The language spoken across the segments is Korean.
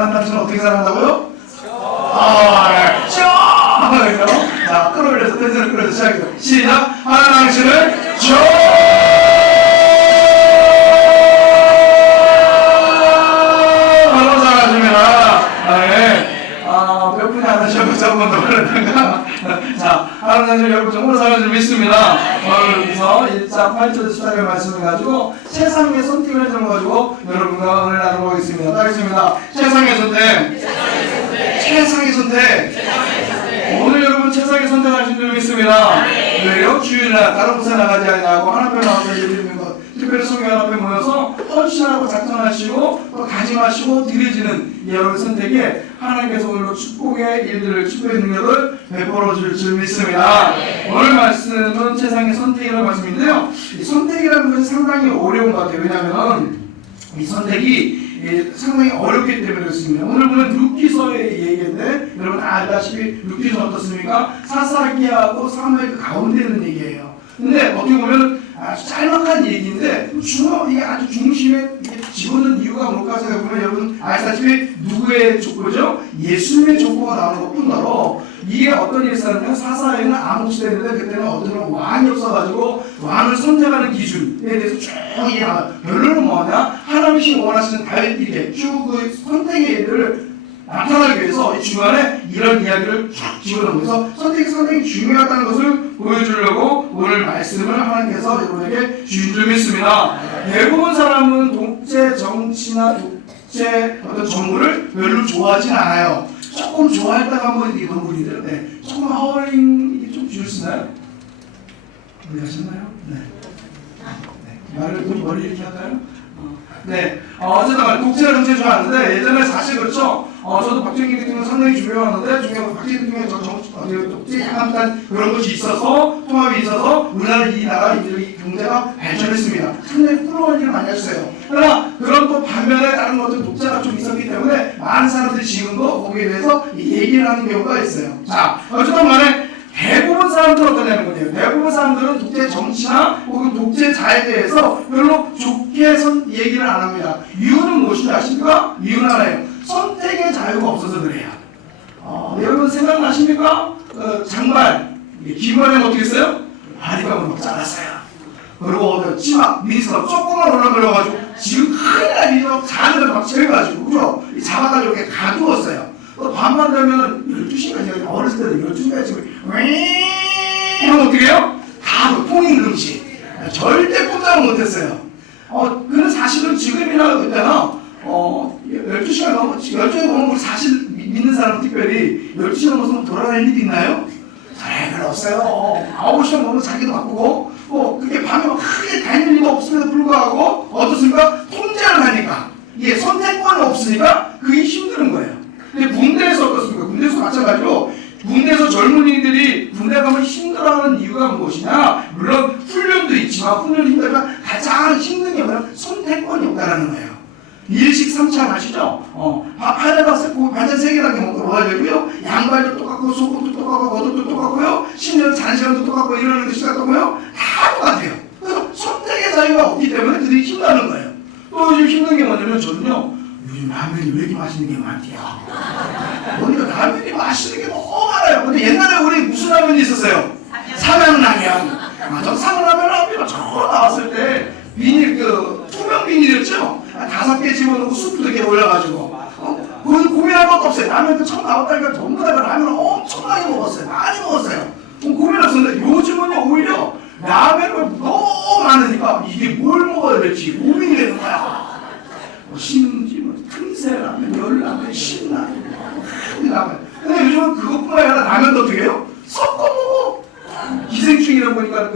하나님 당신은 어떻게 사랑한다고요? 그래서 자, 끌어올려서 텐션을 끌어서 시작해요. 시작! 하나님 당신을 바로 사랑하십니다. 몇 분이 안 하셔서 저번 더 그랬던가. 자, 하나님 당신을 여러분 정말 사랑하실 믿습니다. 오늘부터 1장 8절 14절 말씀을 가지고 세상의 선택을 해주는 거 가지고 여러분과 오늘 나눠보겠습니다. 따르겠습니다. 세상의 선택. 최상의 선택. 오늘 여러분 최상의 선택하신 줄 믿습니다. 왜요? 주일날 다른 곳에 나가지 않냐고 하나님 앞에 예배드리는 것, 특별히 성경 앞에 모여서 헌신하고 작정하시고 또 다짐하시고 드려지는 여러분 선택에 하나님께서 오늘도 축복의 일들을, 축복의 능력을 베풀어 줄 줄 믿습니다. 오늘 말씀은 최상의 선택이라는 말씀인데요, 이 선택이라는 것이 상당히 어려운 것 같아요. 왜냐하면 이 선택이 상당히 어렵기 때문에 그렇습니다. 오늘 보면 룻기서의 얘기인데 여러분 다 알다시피 룻기서 어떻습니까? 사사기하고 사무엘 그 가운데 있는 얘기예요. 근데 어떻게 보면 아주 짤막한 얘기인데 이게 아주 중심에 집어넣은 이유가 뭘까 생각해보면 여러분 아시다시피 누구의 족보죠? 예수님의 족보가 나오는 것뿐더러 이게 어떤 일이 있었냐면 사사에는 아무 시대인데 그때는 어떤 왕이 없어가지고 왕을 선택하는 기준에 대해서 쭉 얘기하면 결론은 뭐냐? 하나님이 원하시는 다윗 이렇게 쭉 그 선택의 일을 나타나기 위해서 이 중간에 이런 이야기를 쫙 집어넣으면서 선택이 상당히 중요하다는 것을 보여주려고 오늘 말씀을 하나님께서 여러분에게 주신 줄 믿습니다. 대부분 사람은 독재 정치나 독재 어떤 정부를 별로 좋아하진 않아요. 조금 좋아했다가 한번 이런 분이들, 조금 하울링 좀 주시나요? 이해하셨나요? 말을 좀 멀리 이렇게 할까요? 어쨌든 독재 정치 좋아하는데 예전에 사실 그렇죠. 저도 박정희 대통령 상당히 중요하는데 박정희 대통령 독재 약간 그런 것이 있어서 통합이 있어서 우리나라 이 나라 이 경제가 발전했습니다. 상당히 부러운 일을 많이 하셨어요. 그러나 그런 또 반면에 다른 것들 독재가 좀 있었기 때문에 많은 사람들이 지금도 거기에 대해서 얘기를 하는 경우가 있어요. 자, 어쨌든 간에 대부분 사람들은 어떠냐는 거예요. 대부분 사람들은 독재 정치나 혹은 독재자에 대해서 별로 좋게 얘기를 안 합니다. 이유는 무엇인지 아십니까? 이유는 하나예요. 선택의 자유가 없어서 그래요. 여러분 생각나십니까? 장발, 기관에 어떻게 했어요? 바리감을 막 잘랐어요. 그리고 치마, 미니스커트 조금만 올라가가지고 지금 큰일 나니까 자녀들 막 채워가지고 그죠? 잡아가지고 이렇게 가두었어요. 또 밤만 되면 12시까지 어렸을 때도 12시까지 하면 어떻게 해요? 다 통인 금식. 절대 꼼짝을 못했어요. 근데 사실은 지금이나 그때나 12시간 넘어 12시간 넘으면 사실 믿는 사람은 특별히 12시간 넘어서 돌아다닐 일이 있나요? 잘 별로 없어요. 9시간 넘으면 자기도 바쁘고 그게 밤에 막 크게 다닐 일도 없음에도 불구하고 어떻습니까? 통제를 하니까 이게 선택권이 없으니까 그게 힘드는 거예요. 근데 군대에서 어떻습니까? 군대에서 마찬가지로 군대에서 젊은이들이 군대 가면 힘들어하는 이유가 무엇이냐? 물론 훈련도 있지만 훈련이 힘들지만 가장 힘든 게 뭐냐? 선택권이 없다는 거예요. 일식 3찬 아시죠? 하늘 봤을 때 반찬 3개밖에 먹어야 되고요. 양발도 똑같고 속옷도 똑같고 겉옷도 똑같고요. 심지어 자는 시간도 똑같고 일어나는 시간 똑같고요. 다 똑같아요. 그래서 선택의 자유가 없기 때문에 그들이 힘나는 거예요. 또 요즘 힘든 게 뭐냐면 저는요. 요즘 라면이 왜 이렇게 맛있는 게 많대요. 보니까 라면이 맛있는 게 너무 많아요. 근데 옛날에 우리 무슨 라면이 있었어요? 삼양라면. 저 삼양라면 처음 나왔을 때 비닐 투명 비닐이었죠? 5개 집어넣고 수프도 이렇게 올려가지고 고민할 것도 없어요. 라면도 처음 나왔다니까 전부 다 라면을 엄청나게 먹었어요. 많이 먹었어요. 고민 없었는데 요즘은요 오히려 라면을 너무 많으니까 이게 뭘 먹어야 될지 고민이 되는 거야. 신지, 틈새라면, 열라면, 신라면, 라면. 근데 요즘은 그것뿐만 아니라 라면도 어떻게 해요? 섞어 먹어. 기생충이라 보니까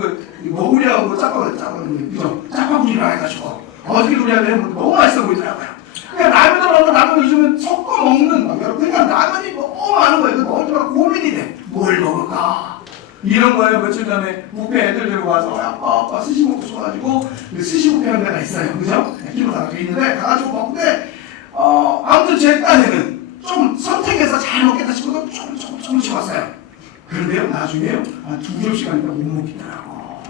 머구리하고 짜파구리라 해가지고 어떻게 그러냐면 너무 맛있어 보이더라고요. 그러니까 라면도 먹고 라면 요즘은 섞어 먹는 거예요. 그러니까 라면이 너무 많은 거예요. 먹을 때마다 고민이 돼. 뭘 먹을까? 이런 거예요. 며칠 전에 뷔페 애들 데리고 와서 아빠 스시 먹고 싶어가지고 스시 뷔페 하는 데가 있어요. 그죠? 키로가 있는데 가가지고 먹는데 아무튼 제 딴에는 좀 선택해서 잘 먹겠다 싶어서 조금씩 왔어요. 그런데요 나중에요 2접시 가니까 못 먹겠더라고.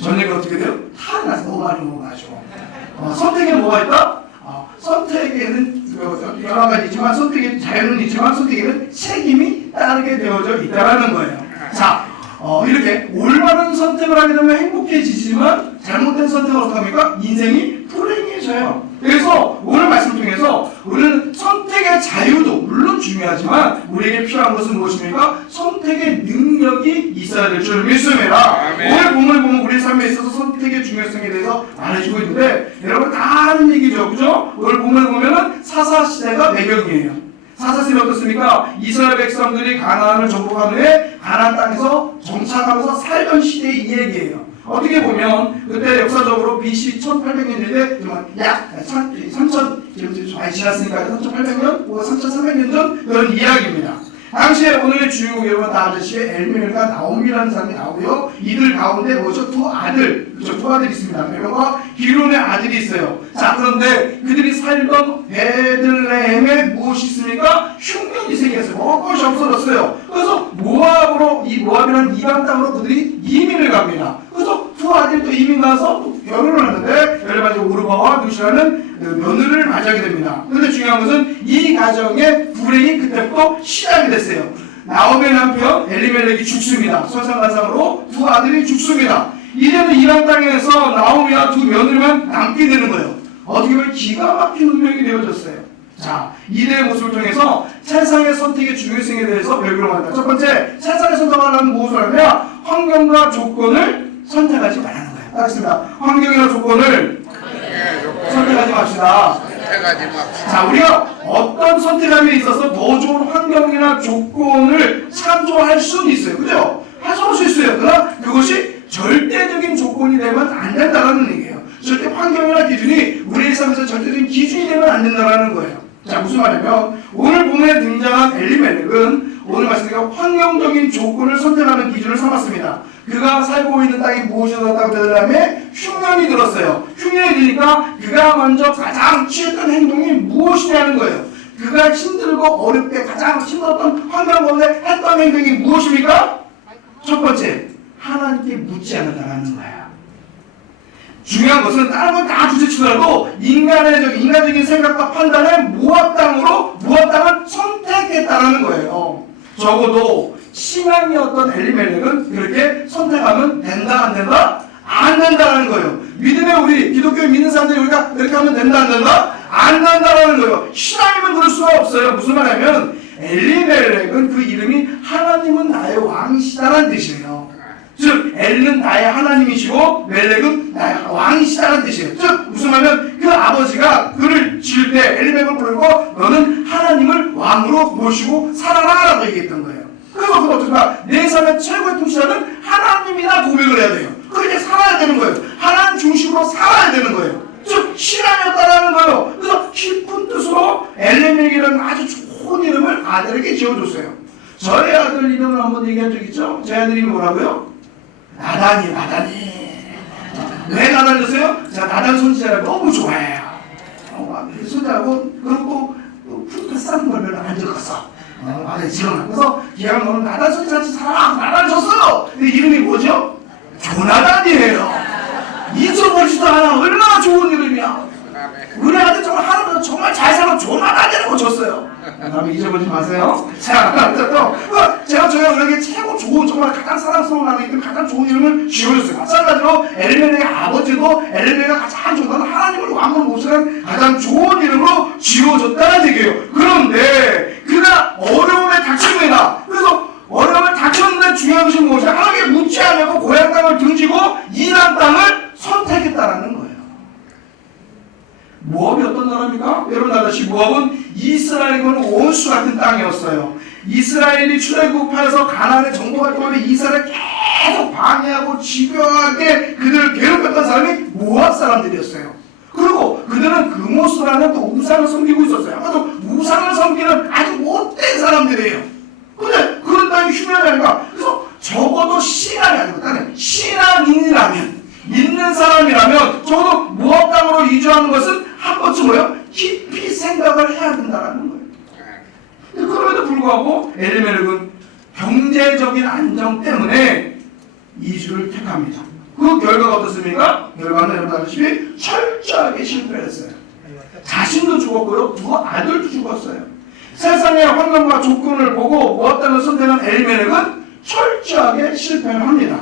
저녁에 어떻게 돼요? 탈이 나서 너무 많이 먹어가지고 선택에 뭐가 있다? 선택에는 여러 가지 있지만 선택의 자유는 있지만 선택에는 책임이 따르게 되어져 있다라는 거예요. 자, 이렇게 올바른 선택을 하게 되면 행복해지지만 잘못된 선택을 어떻게 합니까? 인생이 불행해져요. 그래서 오늘 말씀을 통해서 우리는 선택의 자유도 물론 중요하지만 우리에게 필요한 것은 무엇입니까? 선택의 능력이 있어야 될 줄 믿습니다. 오늘 본문을 보면 우리 삶에 있어서 선택의 중요성에 대해서 말해주고 있는데 여러분 다 아는 얘기죠. 그죠? 오늘 본문을 보면은 사사시대가 배경이에요. 사사시대 어떻습니까? 이스라엘 백성들이 가나안을 정복한 후에 가나안 땅에서 정착하면서 살던 시대의 이야기예요. 어떻게 보면 그때 역사적으로 BC 1800년인데 약 3000, 지금 많이 지났으니까 3800년, 3300년 전 그런 이야기입니다. 당시에 오늘의 주인공 여러분 다 아저씨의 엘멜과 나옴이라는 사람이 나오고요. 이들 가운데 뭐죠? 두 아들이 있습니다. 멜과 기론의 아들이 있어요. 자, 그런데 그들이 살던 베들레헴에 무엇이 있습니까? 흉년이 생겼어요. 먹을 것이 없어졌어요. 그래서 모압이라는 이방 땅으로 그들이 이민을 갑니다. 그래서 두 아들이 또 이민 가서 또 결혼을 하는데 열반지 오르바와 누시라는 며느리를 맞이하게 됩니다. 그런데 중요한 것은 이 가정의 불행이 그때부터 시작이 됐어요. 나오미의 남편 엘리멜렉이 죽습니다. 설상가상으로 두 아들이 죽습니다. 이제는 이방 땅에서 나오미와 두 며느리만 남게 되는 거예요. 어떻게 보면 기가 막힌 운명이 되어졌어요. 자, 이들의 모습을 통해서 세상의 선택의 중요성에 대해서 배우려고 합니다. 첫 번째, 세상의 선택하려면 무엇을 하냐? 환경과 조건을 선택하지 말라는 거예요. 알겠습니다. 환경이나 조건을 선택하지 맙시다. 자, 우리가 어떤 선택함에 있어서 더 좋은 환경이나 조건을 참조할 수는 있어요. 그죠? 할 수 있어요. 그러나 그것이 절대적인 조건이 되면 안 된다는 얘기예요. 절대 환경이나 기준이 우리의 삶에서 절대적인 기준이 되면 안 된다는 거예요. 자, 무슨 말이냐면 오늘 본문에 등장한 엘리멜렉은 오늘 말씀드린 환경적인 조건을 선택하는 기준을 삼았습니다. 그가 살고 있는 땅이 무엇이 들었다고 베들레헴에 흉년이 들었어요. 흉년이 들으니까 그가 먼저 가장 취했던 행동이 무엇이냐는 거예요. 그가 힘들고 어렵게 가장 힘들었던 환경 가운데 했던 행동이 무엇입니까? 첫 번째, 하나님께 묻지 않는다는 거예요. 중요한 것은 다른 건 다 주제치더라도 인간적인 생각과 판단에 모압 땅을 선택했다는 거예요. 적어도 신앙이었던 엘리멜렉은 그렇게 선택하면 된다 안 된다? 안 된다는 거예요. 믿음의 우리 기독교에 믿는 사람들이 우리가 그렇게 하면 된다 안 된다? 안 된다는 거예요. 신앙이면 그럴 수가 없어요. 무슨 말이냐면 엘리멜렉은 그 이름이 하나님은 나의 왕이시다라는 뜻이에요. 즉 엘은 나의 하나님이시고 멜렉은 나의 왕이시다는 뜻이에요. 즉 무슨 말이냐면 그 아버지가 그를 지을 때 엘리멜렉을 부르고 너는 하나님을 왕으로 모시고 살아라 라고 얘기했던 거예요. 그래서 그거 어떻습니까? 내 삶의 최고의 통치자는 하나님이다 고백을 해야 돼요. 그렇게 살아야 되는 거예요. 하나님 중심으로 살아야 되는 거예요. 즉 신앙이었다라는 거예요. 그래서 깊은 뜻으로 엘리멜렉이라는 아주 좋은 이름을 아들에게 지어줬어요. 저희 아들 이름을 한번 얘기한 적 있죠? 제 아들 이름이 뭐라고요? 나단이. 왜 나단이었어요? 제가 나단 선지자를 너무 좋아해요. 선지자고 그리고 풋풋한 걸 별로 안 적었어. 아들 지금 그래서 기왕 너는 나단 선지자같이 살아. 나단을 줬어요. 근데 이름이 뭐죠? 조나단이에요. 잊어버리지도 않아. 얼마나 좋은 이름이야. 우리 아들 정말 잘 살아. 조나단이라고 줬어요. 다음에 잊어버리지 마세요. 자, 또 제가 저에게 최고 좋은 정말 가장 사랑스러운 아내에게 가장 좋은 이름을 지어줬어요. 마찬가지로 엘리멜렉의 아버지도 엘리멜렉가 가장 좋아하는 하나님을 왕으로 모시는 가장 좋은 이름으로 지어줬다는 얘기예요. 그런데 그가 어려움에 닥칩니다. 그래서 어려움을 닥쳤는데 중요한 것이 무엇이냐? 하나님께 묻지 않고 고향 땅을 등지고 이란 땅을 선택했다라는 거예요. 모압이 어떤 나라입니까? 여러분 알다시피 모압은 이스라엘과는 원수 같은 땅이었어요. 이스라엘이 출애굽하여서 가나안에 정복할 동안에 이스라엘을 계속 방해하고 집요하게 그들을 괴롭혔던 사람이 모압 사람들이었어요. 그리고 그들은 금오스라는 또 우상을 섬기고 있었어요. 아마도 우상을 섬기는 아주 못된 사람들이에요. 근데 그런 땅이 흉년이 아닌가? 그래서 적어도 신앙이 아니고 신앙인이라면 있는 사람이라면 적어도 모압 땅으로 이주하는 것은 한 번쯤 깊이 생각을 해야 된다는 거예요. 그럼에도 불구하고 엘리멜렉은 경제적인 안정 때문에 이주를 택합니다. 그 결과가 어떻습니까? 결과는 여러분 아시다시피 철저하게 실패했어요. 자신도 죽었고요. 두 아들도 죽었어요. 세상의 환경과 조건을 보고 무엇다는 선택한 엘리멜렉은 철저하게 실패를 합니다.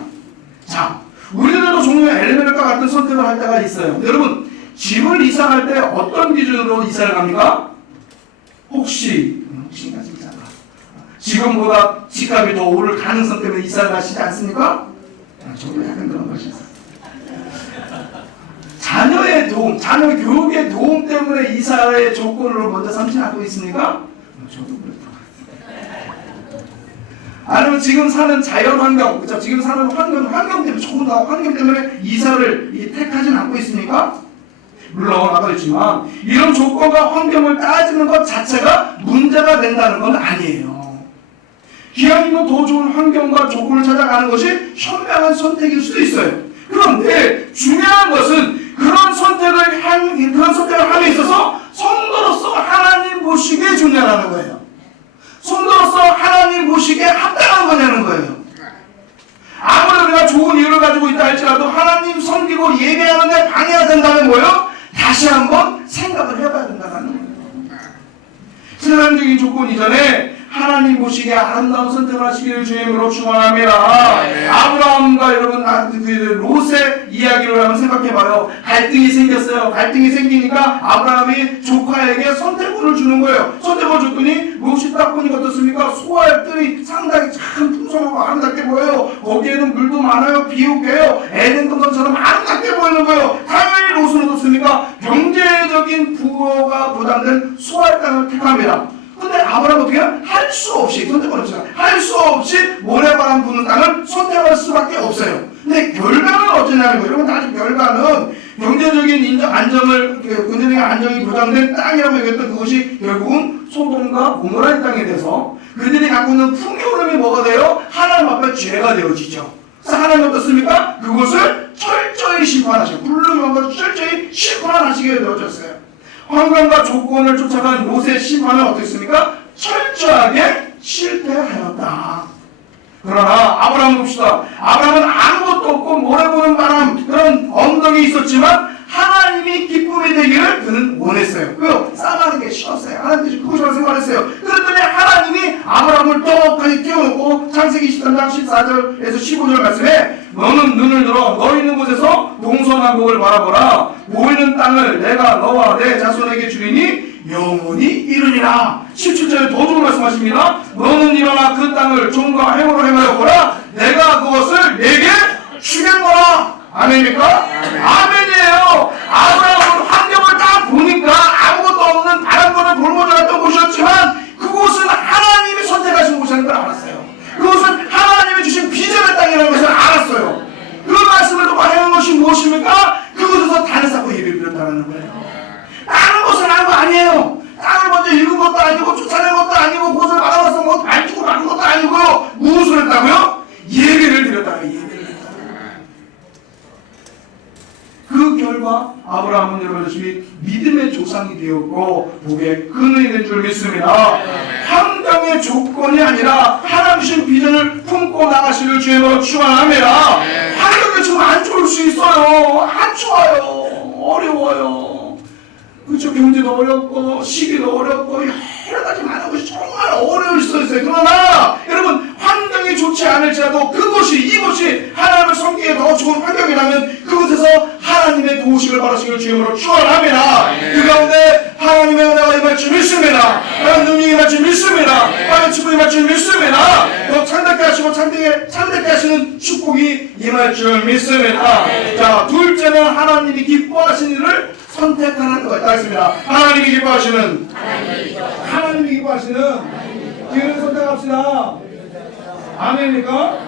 자, 우리들도 종종 엘리멜렉과 같은 선택을 할 때가 있어요. 여러분, 집을 이사할 때 어떤 기준으로 이사를 갑니까? 혹시가 진짜 지금보다 집값이 더 오를 가능성 때문에 이사를 가시지 않습니까? 저도 약간 그런 것이 있어요. 자녀의 도움, 자녀 교육의 도움 때문에 이사의 조건으로 먼저 삼지 않고 있습니까? 저도 그렇고. 아니면 지금 사는 자연 환경, 그렇죠? 지금 사는 환경 때문에 조금 더 환경 때문에 이사를 택하지는 않고 있습니까? 물론 아까 했지만 이런 조건과 환경을 따지는 것 자체가 문제가 된다는 건 아니에요. 기왕이면 더 좋은 환경과 조건을 찾아가는 것이 현명한 선택일 수도 있어요. 그런데 중요한 것은 그런 선택을 함에 있어서 성도로서 하나님 보시기에 중요하다는 거예요. 성도로서 하나님 보시기에 합당한 거냐는 거예요. 아무리 우리가 좋은 이유를 가지고 있다 할지라도 하나님 섬기고 예배하는 데 방해가 된다면 뭐예요? 다시 한번 생각을 해봐야 된다는 거예요. 세상적인 조건 이전에 하나님 보시기에 아름다운 선택을 하시기를 주님으로 축원합니다. 아브라함과 여러분 롯의 이야기를 한번 생각해봐요. 갈등이 생겼어요. 갈등이 생기니까 아브라함이 조카에게 선택권을 주는 거예요. 선택권을 줬더니 롯이 딱 보니까 어떻습니까? 소할 뜰이 상당히 참 풍성하고 아름답게 보여요. 거기에는 물도 많아요. 비옥해요. 에덴 동산처럼 아름답게 보이는 거예요. 당연히 롯은 어떻습니까? 경제적인 부가 부담된 소할 땅을 택합니다. 근데 아브라함은 어떻게 해요? 할 수 없이 선택을 없어요. 할 수 없이 모래바람 부는 땅을 선택할 수밖에 없어요. 근데 결과는 어쩌냐는 거예요. 여러분 아직 결과는 경제적인 경제적인 안정이 보장된 땅이라고 얘기했던 그것이 결국은 소돔과 고모라의 땅에 대해서 그들이 갖고 있는 풍요로움이 뭐가 돼요? 하나님 앞에 죄가 되어지죠. 그래서 하나님 어떻습니까? 그것을 철저히 심판하시고 불능한 것을 철저히 심판하시게 되어졌어요. 환경과 조건을 쫓아간 롯의 심판은 어떻습니까? 철저하게 실패하였다. 그러나 아브라함 봅시다. 아브라함은 아무것도 없고 모래 보는 바람 그런 언덕이 있었지만 하나님이 기쁨이 되기를 그는 원했어요. 그 싸가는 게 싫었어요. 하나님께서 그것이라고 생각했어요. 그랬더니 하나님이 아브라함을 떡하니 띄워놓고 창세기 13장 14절에서 15절 말씀에 너는 눈을 들어 너 있는 곳에서 동서남북을 바라보라. 보이는 땅을 내가 너와 내 자손에게 주리니 영원히 이르리라. 17절에 더 좋은 말씀하십니다. 너는 일어나 그 땅을 종과 행으로 행하여 보라. 내가 그것을 내게 주겠노라. 아멘입니까? 아멘이에요. 아브라함은 환경을 딱 보니까 아무것도 없는 바람보는 볼모자 같은 곳이었지만 그곳은 하나님이 선택하신 곳이라는 걸 알았어요. 그것은 하나님이 주신 비전의 땅이라는 것을 알았어요. 그 말씀을 듣고 행한 것이 무엇입니까? 그곳에서 단을 쌓고 예배를 드렸다는 거예요. 다른 것을 한 거 아니에요. 땅을 먼저 읽은 것도 아니고 쫓아낸 것도 아니고 곳을 받아와서 뭐 발주고 막은 것도 아니고요. 무엇을 했다고요? 예배를 드렸다는 거예요. 그 결과 아브라함은 여러분들이 믿음의 조상이 되었고 복의 근원이 된 줄 믿습니다. 환경의 조건이 아니라 하나님 주신 비전을 품고 나가시길 주님으로 축원합니다. 환경이 지금 안 좋을 수 있어요. 안 좋아요. 어려워요. 그렇죠. 경제도 어렵고 시기도 어렵고 여러 가지 많은 것이 정말 어려울 수 있어요. 그러나 여러분 환경이 좋지 않을지라도 이곳이 하나님을 섬기기에 더 좋은 환경이라면 그곳에서 하나님의 도우심을 받으시길 주님으로 축원합니다. 그 가운데 하나님의 은혜가 임할 줄 믿습니다. 하나님 능력이 임할 줄 믿습니다. 하나님 축복이 임할 줄 믿습니다. 더 창대케 하시고 창대케 하시는 축복이 임할 줄 믿습니다. 자, 둘째는 하나님이 기뻐하시는 일을 선택하는 것 있습니다. 하나님이 기뻐하시는 길을 선택합시다. 아멘입니까?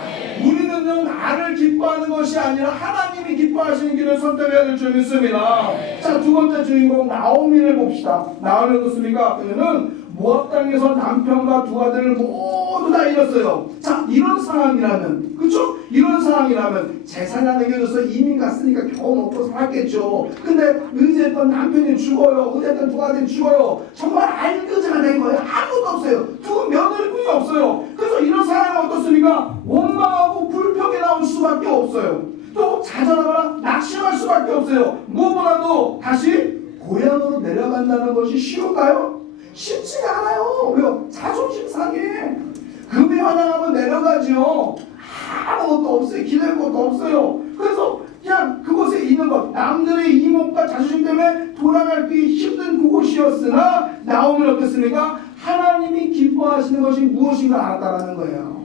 우리는요 나를 기뻐하는 것이 아니라 하나님이 기뻐하시는 길을 선택해야 될 줄 믿습니다. 자, 두 번째 주인공 나오미를 봅시다. 나오미 어떻습니까? 그녀는 모압 땅에서 남편과 두 아들을 모두 다 잃었어요. 자, 이런 상황이라면, 그렇죠? 이런 상황이라면 재산이 안 남겨져서 이민 갔으니까 겨우 먹고 살겠죠. 근데 의지했던 남편이 죽어요. 의지했던 두 아들이 죽어요. 정말 알거지가 된 거예요. 아무것도 없어요. 두 며느리뿐이 없어요. 그래서 이런 상황이 어떻습니까? 원망하고 불평이 나올 수밖에 없어요. 또 좌절하거나 낙심할 수밖에 없어요. 무엇보다도 다시 고향으로 내려간 만나는 것이 쉬울까요? 쉽지가 않아요. 왜요? 자존심 상해. 금이 환영하면 내려가죠. 아무것도 없어요. 기댈 것도 없어요. 그래서 그냥 그곳에 있는 것, 남들의 이목과 자존심 때문에 돌아가기 힘든 그곳이었으나 나오면 어떻습니까? 하나님이 기뻐하시는 것이 무엇인가 알았다라는 거예요.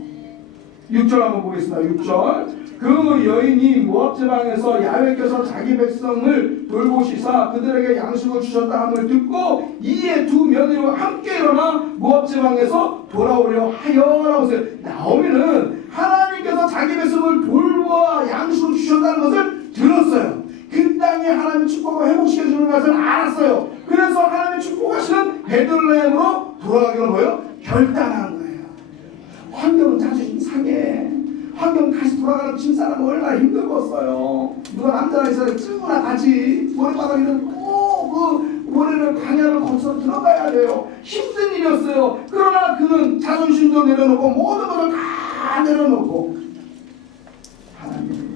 6절 한번 보겠습니다. 6절. 그 여인이 모압 지방에서 야훼께서 자기 백성을 돌보시사 그들에게 양식을 주셨다 함을 듣고 이에 두 며느리와 함께 일어나 모압 지방에서 돌아오려 하여라고 했어요. 나오미는 하나님께서 자기 백성을 돌보아 양식을 주셨다는 것을 들었어요. 그 땅에 하나님의 축복을 회복시켜 주는 것을 알았어요. 그래서 하나님의 축복하시는 베들레헴으로 돌아가기로 뭐예요? 결단한 거예요. 환경은 자존심 상해. 환경 다시 돌아가는 집사람은 얼마나 힘들었어요. 누가 남자가 있어야 친구나 같이 모래바닥에는 꼭 그 모래를 광야를 거쳐서 들어가야 돼요. 힘든 일이었어요. 그러나 그는 자존심도 내려놓고 모든 것을 다 내려놓고 하나님을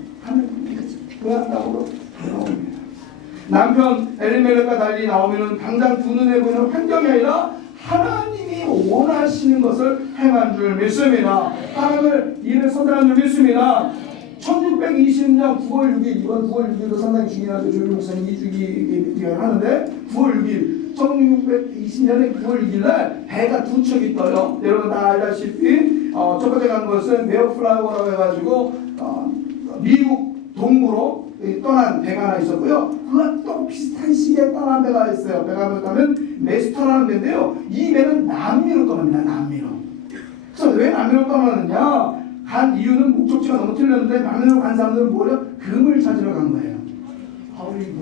구한 땅으로 돌아옵니다. 남편 엘리멜렉과 달리 나오면은 당장 두 눈에 보이는 환경이 아니라 하나님이 원하시는 것을 행한 줄 믿습니다. 하나님을 일을 선택한 줄 믿습니다. 1620년 9월 6일, 이번 9월 6일도 상당히 중요하죠. 조율 목사님 이주기 하는데 9월 6일, 1620년에 9월 6일 날 배가 두 척이 떠요. 여러분 다 알다시피 첫 번째 간 것은 메어플라워라고 해가지고 미국 동부로 떠난 배가 하나 있었고요. 그와 또 비슷한 시기에 떠난 배가 있어요. 배가 뭐냐면 메스터라는 배인데요. 이 배는 남미로 떠납니다. 남미로. 그래서 왜 남미로 떠나느냐? 간 이유는 목적지가 너무 틀렸는데 남미로 간 사람들은 뭐려? 금을 찾으러 간 거예요. 하울이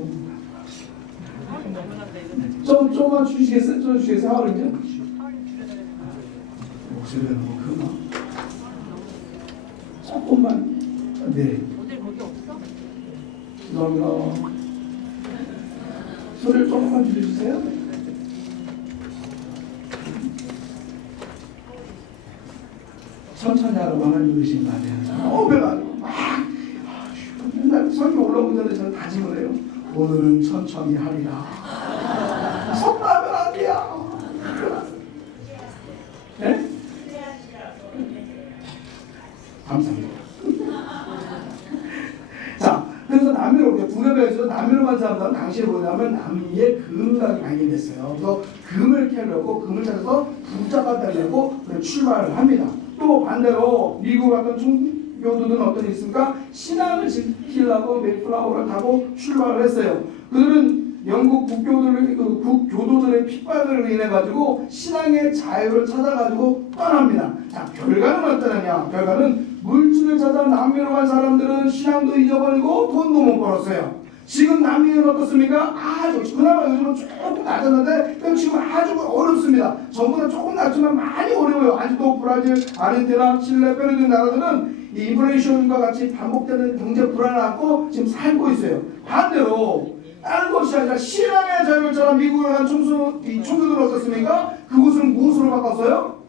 너무 조금만 주시겠어요? 좀 주시겠어요? 하울이요? 목소리가 너무 크나? 조금만. 네. 죄송합니다. 소리를 조금만 줄여주세요. 천천히 하라고 하나님 그러신 거 아니에요? 배가 막 맨날 설교 올라오기 전에 저는 다짐을 해요. 오늘은 천천히 하리라. 속다면 안 돼요. 네? 감사합니다. 자, 그래서 남미로 두레배에서 남미로 간 사람들은 당시에 뭐냐면 남미에 금강이 발견됐어요. 그래서 금을 캐려고 금을 찾아서 부자가 되려고 출발을 합니다. 또 반대로 미국 같은 총교도들은 어떤 일이 있습니까? 신앙을 지키려고 메이플라워를 타고 출발을 했어요. 그들은 영국 국교도들의 핍박을 인해 가지고 신앙의 자유를 찾아가지고 떠납니다. 자, 결과는 어떠느냐? 결과는 물질을 찾아 남미로 간 사람들은 신앙도 잊어버리고 돈도 못 벌었어요. 지금 남미는 어떻습니까? 아주 그나마 요즘은 조금 낮았는데 지금 아주 어렵습니다. 전보다 조금 낮지만 많이 어려워요. 아직도 브라질, 아르헨티나, 칠레, 페루 등 나라들은 이 인플레이션과 같이 반복되는 경제 불안을 안고 지금 살고 있어요. 반대로 다른 것이 아니라 신앙의 자유를 찾아 미국에 간 총수들은 어떻습니까? 그곳은 무엇으로 바꿨어요?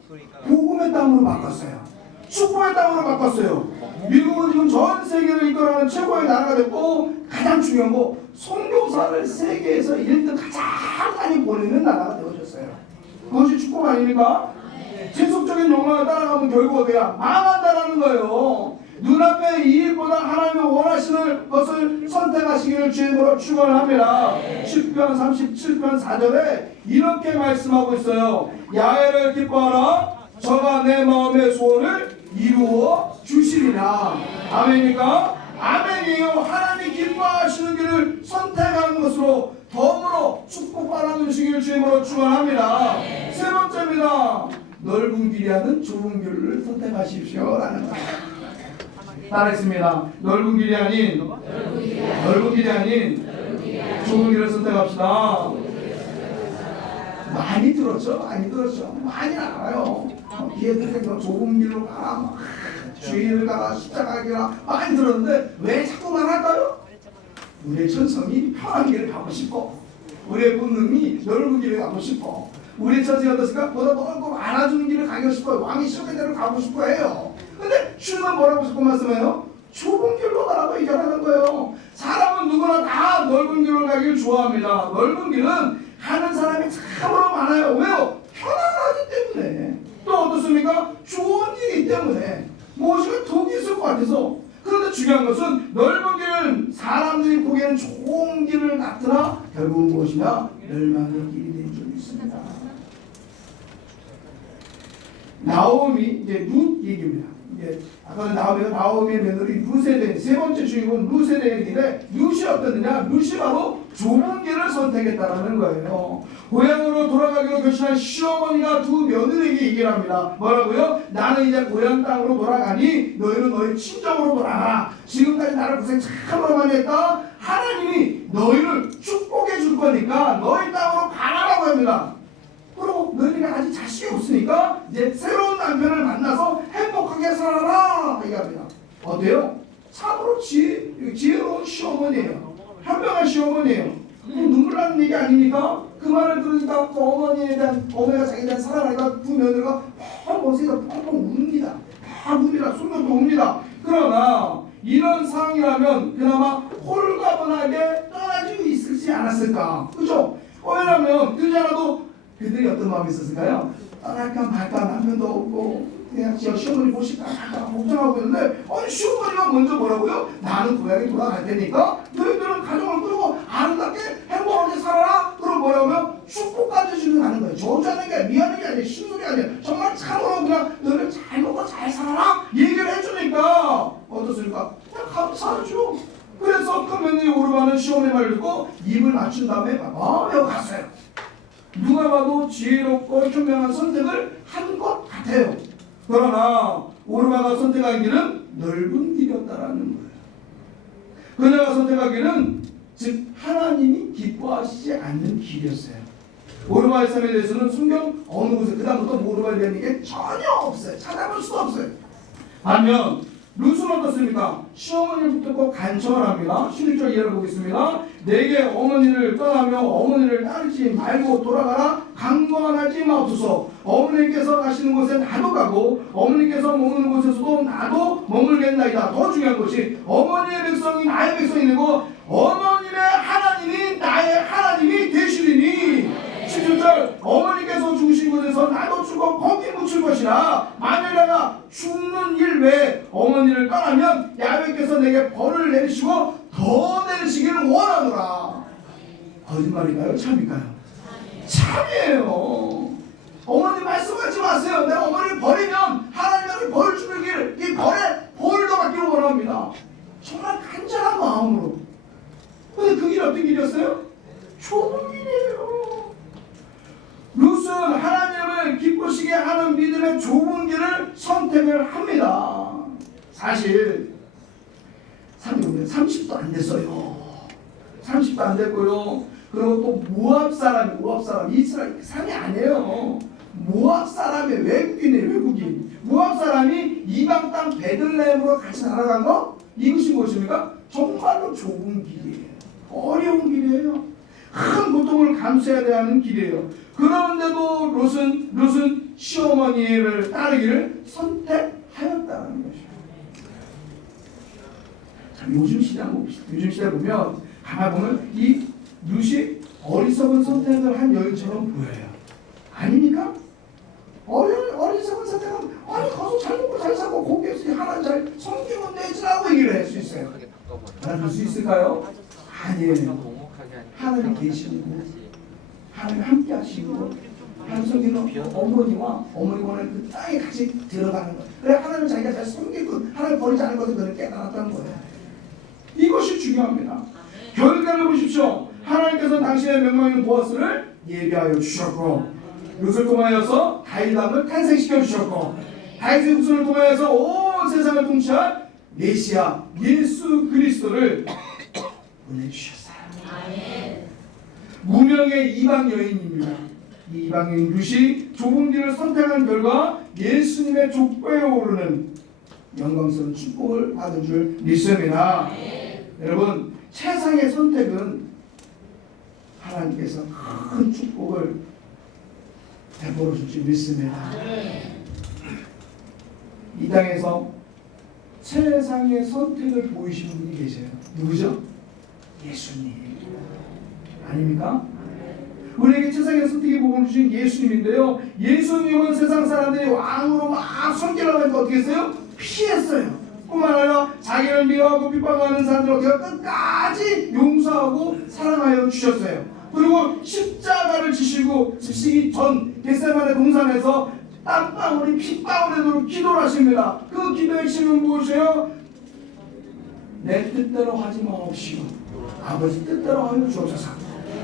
복음의 땅으로 바꿨어요. 축복의 땅으로 바꿨어요. 미국은 지금 전 세계를 이끌어가는 최고의 나라가 됐고 가장 중요한 거 선교사를 세계에서 1등 가장 많이 보내는 나라가 되어졌어요. 그것이 축복 아닙니까? 세속적인 욕망을 따라가면 결국 어디야? 망한다라는 거예요. 눈앞의 이익보다 하나님의 원하시는 것을 선택하시기를 주님으로 축원합니다. 10편 37편 4절에 이렇게 말씀하고 있어요. 야훼를 기뻐하라. 저가 내 마음의 소원을 이루어 주시리라. 아멘입니까? 아멘이에요. 하나님 기뻐하시는 길을 선택하는 것으로 더불어 축복받아 주시기를 주님으로 축원합니다. 세 번째입니다. 넓은 길이 아닌 좁은 길을 선택하십시오 라는 거예요. 따라했습니다. 넓은 길이 아닌 좁은 길을 선택합시다. 많이 들었죠? 많이 알아요. 기회들에서 좁은 길로 가라, 주의를 가라, 십자가 가라 많이 들었는데 왜 자꾸 말할까요? 우리의 천성이 편한 길을 가고 싶고 우리의 본능이 넓은 길을 가고 싶고 우리의 처지가 어떻습니까? 보다 넓고 많아지는 길을 가고 싶어요. 왕이 시험의 대로 가고 싶어 해요. 근데 주님은 뭐라고 자꾸 말씀해요? 좁은 길로 가라고 얘기하는 거예요. 사람은 누구나 다 넓은 길로 가길 좋아합니다. 넓은 길은 하는 사람이 참으로 많아요. 왜요? 편안하기 때문에. 또 어떻습니까? 좋은 일이기 때문에. 무엇인가 덕이 있을 것 같아서. 그런데 중요한 것은 넓은 길은 사람들이 보기에는 좋은 길을 같으나 결국은 무엇이냐? 멸망의 길이 된 줄이 있습니다. 나오미, 이제 룻 얘기입니다. 이제 아까 나오미의 며느리 룻에 대해 세 번째 주인공 룻에 대한 얘기인데, 룻이 어떻느냐? 룻이 바로 좁은 길을 선택했다라는 거예요. 고향으로 돌아가기로 결심한 시어머니가 두 며느리에게 얘기를 합니다. 뭐라고요? 나는 이제 고향 땅으로 돌아가니 너희는 너희 친정으로 돌아가라. 지금까지 나를 고생 참으로 많이 했다. 하나님이 너희를 축복해 줄 거니까 너희 땅으로 가라라고 합니다. 그리고 너희가 아직 자식이 없으니까 이제 새로운 남편을 만나서 행복하게 살아라 얘기합니다. 어때요? 참으로 지혜로운 시어머니예요. 현명한 시어머니예요. 눈물 나는 얘기 아닙니까? 그 말을 들으니까 그 어머니가 자기에 대한 사랑하니까 두 며느리가 펑펑 웁니다. 막 웁니다. 손도 웁니다. 그러나 이런 상황이라면 그나마 홀가분하게 떠나지 있을지 않았을까? 그죠? 왜냐하면 그러지 않아도 그들이 어떤 마음이 있었을까요? 떠날까 말까 남편도 없고 그냥 시어머니 보실까 말까 걱정하고 있는데 아니 시어머니가 먼저 뭐라고요? 나는 고향에 돌아갈 테니까 너희들은 가정을 꾸리고 아름답게 행복하게 살아라. 그럼 뭐라고요? 축복까지 주는 하는 거예요. 저주하는 게 미안한 게 아니에요. 신소리 아니에요. 정말 참으로 그냥 너희들 잘 먹고 잘 살아라 얘기를 해주니까 어떻습니까? 그냥 감사하죠. 그래서 큰 며느리 오르바는 시어머니 말을 듣고 입을 맞춘 다음에 마음에 갔어요. 누가 봐도 지혜롭고 현명한 선택을 한 것 같아요. 그러나 오르바가 선택한 길은 넓은 길이었다라는 거예요. 그녀가 선택한 길은 즉 하나님이 기뻐하시지 않는 길이었어요. 오르바의 삶에 대해서는 성경 어느 곳에 그다음부터 오르바에 대한 얘기 전혀 없어요. 찾아볼 수도 없어요. 반면 룻은 어떻습니까? 시어머니를 붙들고 간청을 합니다. 16절 이해를 보겠습니다. 내게 어머니를 떠나며 어머니를 따르지 말고 돌아가라. 강권하지 마옵소서. 어머니께서 가시는 곳에 나도 가고 어머니께서 머무는 곳에서도 나도 머물겠나이다. 더 중요한 것이 어머니의 백성이 나의 백성이 되고 어머님의 하나님이 나의 하나님이 되시리니 17절 어머니께서 죽으신 곳에서 나도 죽어 거기 묻힐 것이라. 만일 내가 죽는 일 외에 어머니를 떠나면 야훼께서 내게 벌을 내리시고 더 내리시기를 원하노라. 거짓말인가요? 참일까요? 참이에요. 어머니 말씀하지 마세요. 내가 어머니를 버리면 하나님이 벌 주길 이 벌에 벌도 받기를 원합니다. 정말 간절한 마음으로. 근데 그 길이 어떤 길이었어요? 좁은 길이에요. 룻은 하나님을 기쁘시게 하는 믿음의 좁은 길을 선택을 합니다. 사실 30도 안 됐어요. 30도 안 됐고요. 그리고 또 모압 사람 이스라엘 사람이 아니에요. 모압 사람의 외국인. 모압 사람이 이방 땅 베들레헴으로 같이 날아간 거? 이것이 무엇입니까? 정말로 좁은 길이에요. 어려운 길이에요. 큰 고통을 감수해야 하는 길이에요. 그런데도 룻은 시어머니를 따르기를 선택하였다는 것이죠. 참 요즘 시대 보면 가만 보면 이 룻이 어리석은 선택을 한 여인처럼 보여요. 아닙니까? 어리석은 선택은 아니 가서 잘 먹고 잘 사고 고기에서 하나님 잘 섬기면 되지라고 얘기를 할 수 있어요. 알아들 수 있을까요? 아니에요. 하나님 계시고 하나님 함께 하시고 하나님 어머니와 어머니와는 그 땅에 같이 들어가는 거예요. 그래 하나님 자기가 잘 섬기고 하나님 버리지 않을 것을 그를 깨달았다는 거예요. 이것이 중요합니다. 결과를 보십시오. 하나님께서 당신의 명망인 보아스를 예비하여 주셨고 룻을 통하여서 다윗왕을 탄생시켜 주셨고 다윗의 후손을 통하여서 온 세상을 통치할 메시아 예수 그리스도를 보내주셨어요. 무명의 이방 여인입니다. 이 이방 여인 룻이 좁은 길을 선택한 결과 예수님의 족보에 오르는 영광스러운 축복을 받은 줄 믿습니다. 여러분 세상의 선택은 하나님께서 큰 축복을 베풀어 줄 줄 믿습니다. 이 땅에서 세상의 선택을 보이시는 분이 계세요. 누구죠? 예수님. 아닙니까? 우리에게 세상에서 선택의 복음을 주신 예수님인데요. 예수님은 세상 사람들이 왕으로 막 섬기려고 하니까 어떻게 했어요? 피했어요. 뿐만 아니라 자기를 미워하고 핍박하는 사람들을 끝까지 용서하고 사랑하여 주셨어요. 그리고 십자가를 지시고 지시기 전 겟세마네 동산에서 땀방울이 핏방울에도 기도를 하십니다. 그 기도의 핵심은 무엇이에요? 내 뜻대로 하지 마옵시고 아버지 뜻대로 하여 주옵소서.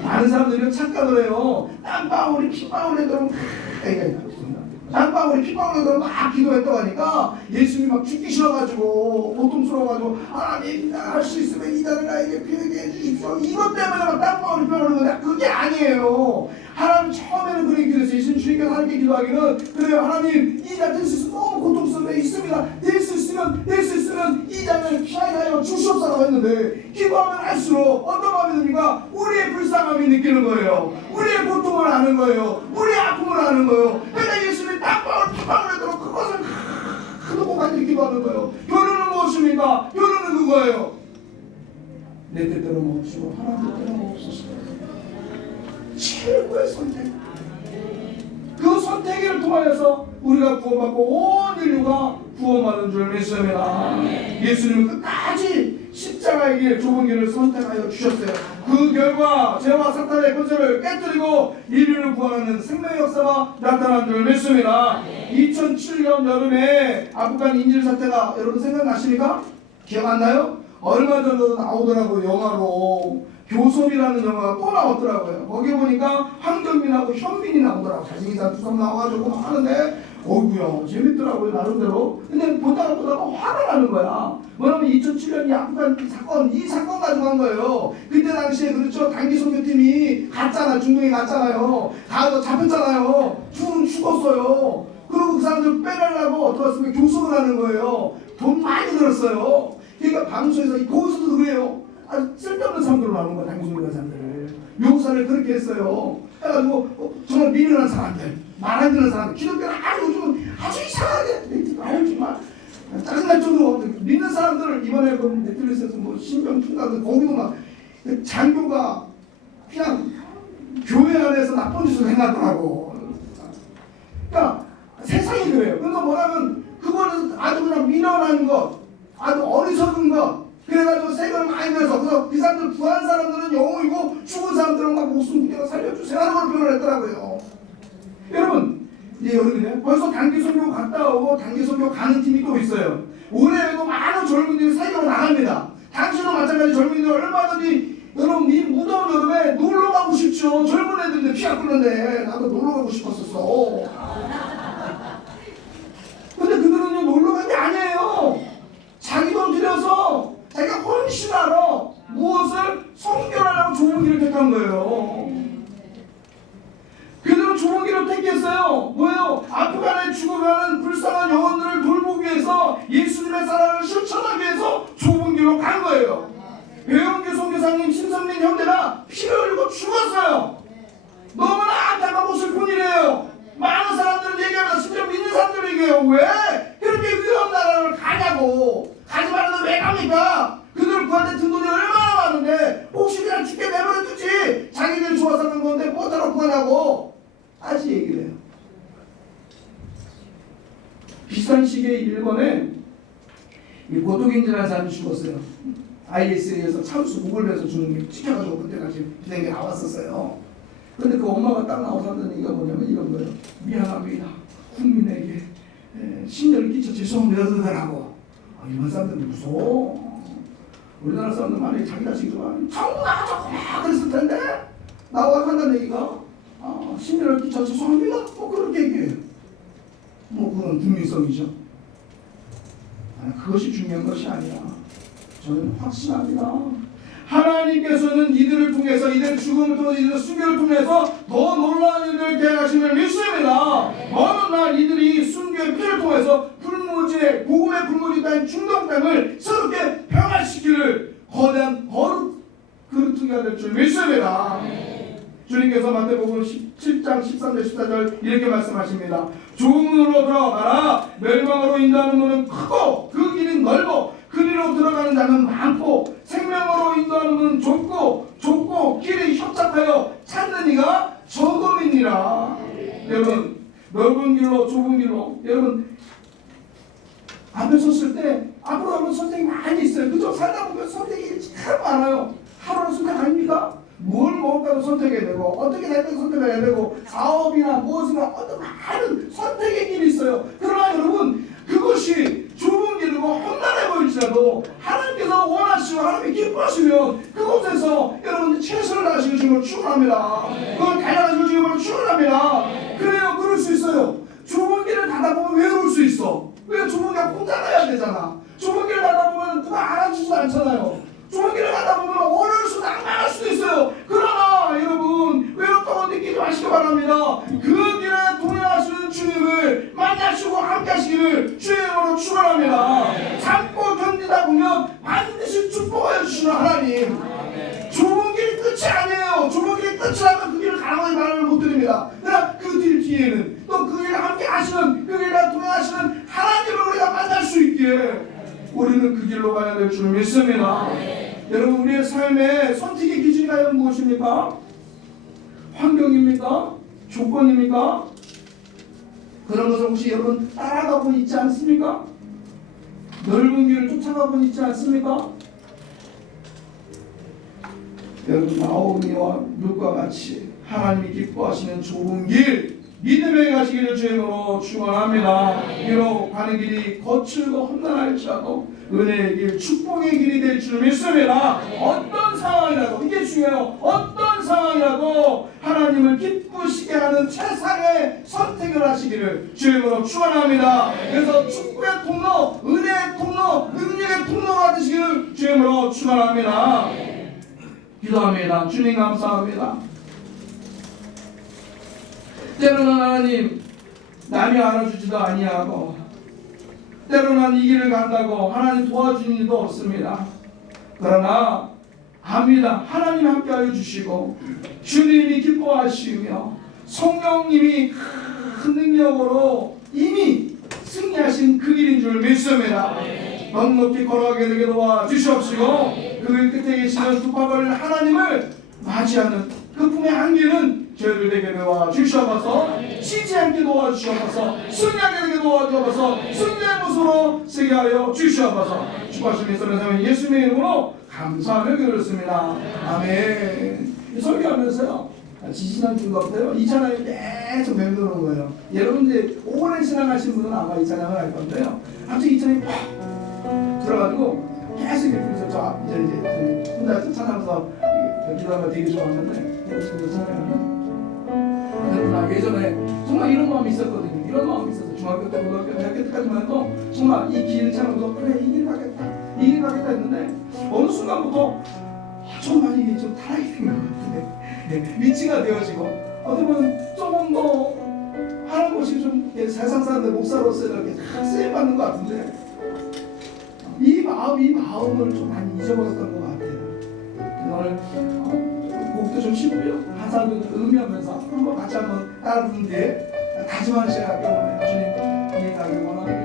많은 사람들이 착각을 해요. 땀방울이 핏방울에도 땀방울이 핏방울에도 막 기도했다고 하니까 예수님이 막 죽기 싫어가지고 고통스러워가지고 하나님 할 수 있으면 이 잔을 나에게 피하게 해주십시오. 이것 때문에 막 땀방울이 핏방울이 건데 그게 아니에요. 하나님 처음에는 그렇게 기도했어요. 예수님 주님께서 하나님께 기도하기는 그래요. 하나님 이 잔 될 수 있으면 너무 고통스러워 있습니다. 될 수 있으면 이 잔을 피하게 하여 주시옵소서 했는데 기도하면 할수록 어떤 마음이 듭니까? 우리의 불쌍함이 느끼는 거예요. 우리의 고통을 아는 거예요. 우리의 아픔을 아는 거예요. 그러니까 예수님이 땀방울 핏방울에 들어 그것을 크고 간절히 기도하는 거예요. 결론은 무엇입니까? 결론은 그거예요. 내 뜻대로 멈추고 하나님 뜻대로 멈추소서. 최고의 선택. 그 선택을 통하여서 우리가 구원받고 온 인류가 구원받은 줄 믿습니다. 예수님은 끝까지 십자가의 길, 좁은 길을 선택하여 주셨어요. 그 결과 죄와 사탄의 권세를 깨뜨리고 인류를 구원하는 생명의 역사가 나타난 줄 믿습니다. 2007년 여름에 아프간 인질 사태가 여러분 생각나십니까? 기억 안 나요? 얼마 전에도 나오더라고요. 영화로 교섭이라는 영화가 또 나왔더라고요. 거기 보니까 황정민하고 현민이 나오더라고요. 잘생긴 사람 두 사람 나와가지고 막 하는데 어이구야 재밌더라고요 나름대로. 근데 보다가 화가 나는 거야. 뭐냐면 2007년 이 아프간 이 사건 가지고 한 거예요. 그때 당시에 그렇죠. 단기 선교팀이 갔잖아. 중동에 갔잖아요. 가서 잡혔잖아요. 죽었어요. 그리고 그 사람들 빼내려고 어떻게 했으면 교섭을 하는 거예요. 돈 많이 들었어요. 그러니까 방송에서 거기서도 그래요. 쓸데없는 사람들로 나오는 거야. 단기선교한 사람들을 묘사를 그렇게 했어요. 해가지고 정말 미련한 사람들, 말 안 듣는 사람들, 기독교는 요즘은 아주 이상하게 정말 짜증날 정도로 믿는 사람들을 이번에 그 넷플릭스에서 뭐 신병풍가 거기도 막 장교가 그냥 교회 안에서 나쁜 짓을 행하더라고. 그러니까 세상이 그래요. 그러니까 뭐냐면 그거는 아주 그냥 미련한 것, 아주 어리석은 것. 그래가지고 세금을 많이 내서 그래서 그 사람들 구한 사람들은 영웅이고 죽은 사람들은 막 목숨 구겨 살려주세요 하는 걸 표현을 했더라고요. 여러분 이제 여러분이 벌써 단기 선교 갔다 오고 단기 선교 가는 팀이 또 있어요. 올해에도 많은 젊은이들이 세계로 나갑니다. 당신도 마찬가지 젊은이들 얼마든지 여러분 이 무더운 여름에 놀러 가고 싶죠. 젊은 애들인데 피가 끓는데 나도 놀러 가고 싶었었어. 근데 그들은요 놀러 간 게 아니에요. 자기 돈 들여서 자기가 훨씬 알아. 무엇을 성결하려고 좋은 길을 택한 거예요. 그들은 좋은 길을 택했어요. 뭐예요? 아프간에 죽어가는 불쌍한 영혼들을 돌보기 위해서 예수님의 사랑을 실천하기 위해서 좋은 길로 간 거예요. 배영규 선교사님, 신선민 형제가 피를 흘리고 죽었어요. 너무나 안타깝고 슬픈 일이에요. 많은 사람들은 얘기합니다. 심지어 믿는 사람들은 얘기해요. 왜 그렇게 위험한 나라를 가냐고. 가지 말아도 왜 갑니까? 그들 구할 때 든 돈이 얼마나 많은데 혹시 그냥 죽게 내버려 두지. 자기들 좋아서 간 건데 뭐하러 구하냐고. 다시 얘기를 해요. 비슷한 시기에 일본에 고독인지라는 사람이 죽었어요. IS에 의해서 참수 우글에서 죽는 게 찍혀가지고 그때 당시 비행기 나왔었어요. 근데 그 엄마가 딱 나와서 하는 얘기가 뭐냐면 이런 거예요. 미안합니다. 국민에게 신뢰를 끼쳐 죄송합니다 그러더라고. 일본 사람들은 무서워. 우리나라 사람들 만약에 자기 자식이지만 정말 그랬을 텐데 나와서 한다는 얘기가 신뢰를 끼쳐 죄송합니다. 뭐 그렇게 얘기해요. 뭐 그건 국민성이죠. 그것이 중요한 것이 아니야. 저는 확신합니다. 하나님께서는 이들을 통해서 이들의 죽음을 통해서 이들의 순교를 통해서 더 놀라운 일을 계획하심을 믿습니다. 어느 날 이들이 순교의 피를 통해서 불무지의 복음의 불무지 따윈 중동 땅을 새롭게 평화시키를 거대한 거룩 그릇투기가 될 줄 믿습니다. 주님께서 마태복음 17장 13절 14절 이렇게 말씀하십니다. 종으로 들어가라. 멸망으로 인도하는 문은 크고 그 길이 넓어 그리로 들어가는 자는 많고 생명으로 인도하는 문은 좁고 길이 협착하여 찾는 이가 길로. 여러분 앞에 섰을 때 앞으로 선택이 많이 있어요. 그죠? 살다 보면 선택이 참 많아요. 하루는 선택 아닙니까? 뭘 먹을까도 선택해야 되고 어떻게 될까도 선택해야 되고 사업이나 무엇이나 어떤 많은 선택의 길이 있어요. 그러나 여러분 그것이 좁은 길이고 험난해 보일지라도 하나님께서 원하시고 하나님이 기뻐하시면 그곳에서 여러분 최선을 다하시고 주님을 축원합니다. 그걸 달려가시고 주님을 축원합니다. 그래요. 그럴 수 있어요. 좁은 길을 가다 보면 외로울 수 있어. 왜? 좁은 길 혼자 가야 되잖아. 좁은 길을 가다 보면 누가 알아주지도 않잖아요. 좁은 길을 가다 보면 어려울 수도 낭만할 수도 있어요. 그러나 여러분 외롭다고 느끼지 마시기 바랍니다. 그 길에 동행하시는 주님을 만나시고 함께 하시기를 주의 이름으로 축원합니다. 참고 견디다 보면 반드시 축복하여 주시는 하나님. 좁은 길이 끝이 아니에요. 좁은 길이 끝이라면 그 길을 가라고 말을 못 드립니다. 그러나 그 길 뒤에는 또 그 길에 함께 하시는 그 길에 동행하시는 하나님을 우리가 만날 수 있기에 우리는 그 길로 가야 될 줄 믿습니다. 여러분 우리의 삶의 선택의 기준이 과연 무엇입니까? 환경입니까? 조건입니까? 그런 것을 혹시 여러분 따라가고 있지 않습니까? 넓은 길을 쫓아가고 있지 않습니까? 여러분 나오미와 룻과 같이 하나님이 기뻐하시는 좁은 길 믿음에 가시기를 주님으로 축원합니다. 비록 가는 길이 거칠고 험난할지라도 은혜의 길, 축복의 길이 될 줄 믿습니다. 어떤 상황이라도 이게 중요해요. 어떤 상황이라도 하나님을 기쁘시게 하는 최상의 선택을 하시기를 주님으로 축원합니다. 그래서 축복의 통로, 은혜의 통로, 능력의 통로가 되시기를 주님으로 축원합니다. 기도합니다. 주님 감사합니다. 때로는 하나님 남이 알아주지도 아니하고 때로는 이 길을 간다고 하나님 도와주는 일도 없습니다. 그러나 압니다. 하나님 함께하여 주시고 주님이 기뻐하시며 성령님이 큰 능력으로 이미 승리하신 그 길인 줄 믿습니다. 넉넉히 걸어가게 되게 도와주시옵시고 그 길 끝에 계시는 두 팔을 하나님을 맞이하는 그 품의 한계는 저희들 되게 도와주시옵소서. 쉬지 않게 도와주시옵소서. 승리하게 되게 도와주옵소서. 승리의 모습으로 세게 하여 주시옵소서. 축복하시는 예수님의 예수님의 이름으로 감사하며 기도했습니다. 아멘. 설교하면서요 지지난 준 것 같아요. 이 찬양이 계속 맴도는 거예요. 여러분들 오랜 신앙하신 분은 아마 이 찬양을 알 건데요. 아무튼 이 찬양이 팍 들어가지고 계속 이렇게 저 이제 혼자 찬양하면서 기도하면 되게 좋아하는데 여러분 찬양하면 나 예전에 정말 이런 마음이 있었거든요. 이런 마음이 있어서 중학교 때, 고등학교, 대학교 때까지만 해도 정말 이 길 참으면서 그래 이 길 가겠다, 이 길 가겠다 했는데 어느 순간부터 정말 이게 좀 타락이 된 것 같은데 위치가 되어지고 어떻게 보면 조금 더 하는 것이 좀 세상 사람들 목사로서 이렇게 쓰임 받는 것 같은데 이 마음을 좀 많이 잊어버렸던 것 같아요. 오늘 곡도 좀 쉽고요. 가사도 의미하면서 한번 같이 한번 따라 부른 뒤에 다짐하는 시간 갖게 오늘 주님 이해하기 원합니다.